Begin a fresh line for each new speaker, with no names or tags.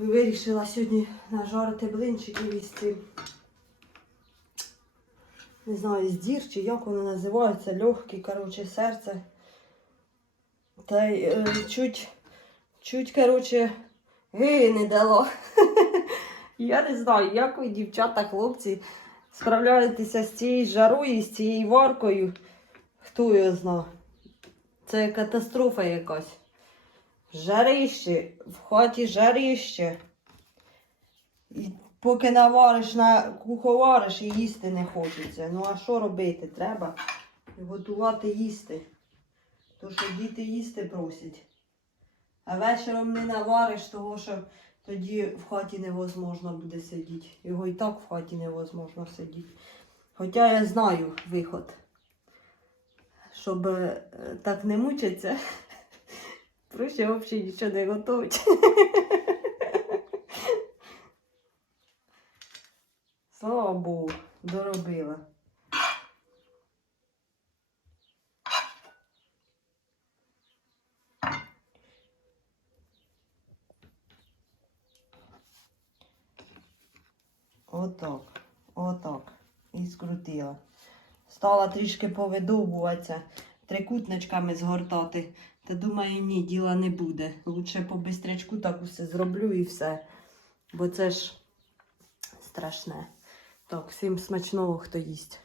Вирішила сьогодні нажарити блинчиків із цим. Не знаю, з дір чи як воно називається, легкий, коротше, серце. Та й е, чуть, чуть, коротше, ги не дало. Я не знаю, як ви, дівчата, хлопці, справляєтеся з цією жарою, і з цією варкою. Хто його зна? Це катастрофа якась. Жарище, в хаті жарище. І поки навариш на куховариш і їсти не хочеться. Ну а що робити? Треба готувати їсти. То що діти їсти просять. А вечором не навариш, того що тоді в хаті невозможно буде сидіти. Його і так в хаті невозможно сидіти. Хоча я знаю виход. Щоб е, так не мучитися. Проще взагалі нічого не готувати. Слава Богу, доробила. Отак, отак. І скрутила. Стала трішки повидовбуватися, трикутничками згортати. Та думаю, ні, діла не буде. Лучше по бистрячку так усе зроблю і все. Бо це ж страшне. Так, всім смачного, хто їсть.